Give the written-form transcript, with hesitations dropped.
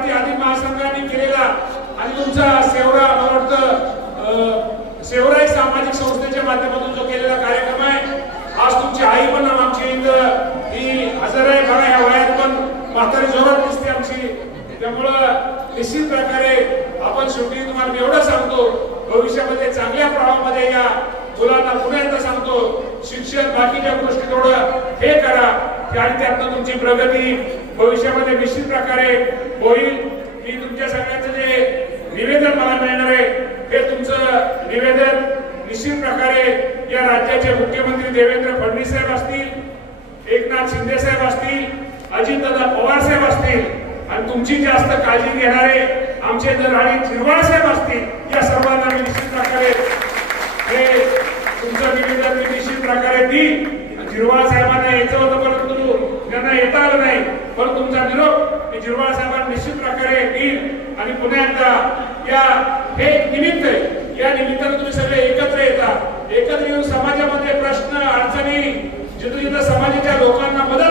भारतीय आदिम महासंघाने केलेला आणि तुमचा सेवरा मला वाटतं सेवराई सामाजिक संस्थेच्या माध्यमातून जो केलेला कार्यक्रम आहे, आज तुमची आई पण आमची इथं ही हजर आहे बघा, या वयात पण म्हातारी जोरात दिसते आमची. त्यामुळं निश्चित प्रकारे आपण शेवटी तुम्हाला मी एवढं सांगतो, भविष्यामध्ये चांगल्या प्रवाहामध्ये या मुलांना पुन्हा एकदा सांगतो, शिक्षण बाकीच्या गोष्टी थोडं हे करा आणि त्यातनं तुमची प्रगती भविष्यामध्ये निश्चित प्रकारे होईल. मी तुमच्या सगळ्यांचं जे निवेदन मला मिळणार आहे हे तुमचं निवेदन निश्चित प्रकारे या राज्याचे मुख्यमंत्री देवेंद्र फडणवीस साहेब असतील, एकनाथ शिंदे साहेब असतील, अजितदादा पवार साहेब असतील आणि तुमची जास्त काळजी घेणारे आमचे दरहाडी झिरवाळ साहेब असतील, या सर्वांना मी निश्चित प्रकारे हे तुमचं निवेदन मी निश्चित प्रकारे देईन. झिरवाळ साहेबांना यायचं होतं परंतु त्यांना येता आलं नाही, पण तुमचा निरोप मी झिरवाळ साहेबांना निश्चित प्रकारे देईन. आणि पुन्हा एकदा या हे निमित्त आहे, या निमित्तानं तुम्ही सगळे एकत्र येता, एकत्र येऊन समाजामध्ये प्रश्न अडचणी जिथं जिथं समाजाच्या लोकांना मदत